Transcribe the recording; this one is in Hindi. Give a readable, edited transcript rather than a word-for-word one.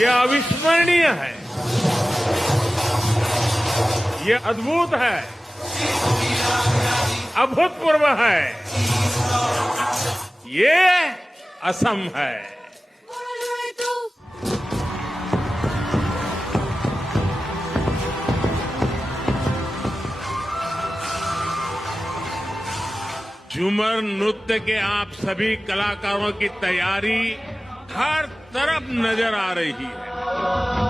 ये अविस्मरणीय है, ये अद्भुत है, अभूतपूर्व है, ये असम है। झूमर नृत्य के आप सभी कलाकारों की तैयारी हर तरफ नजर आ रही है।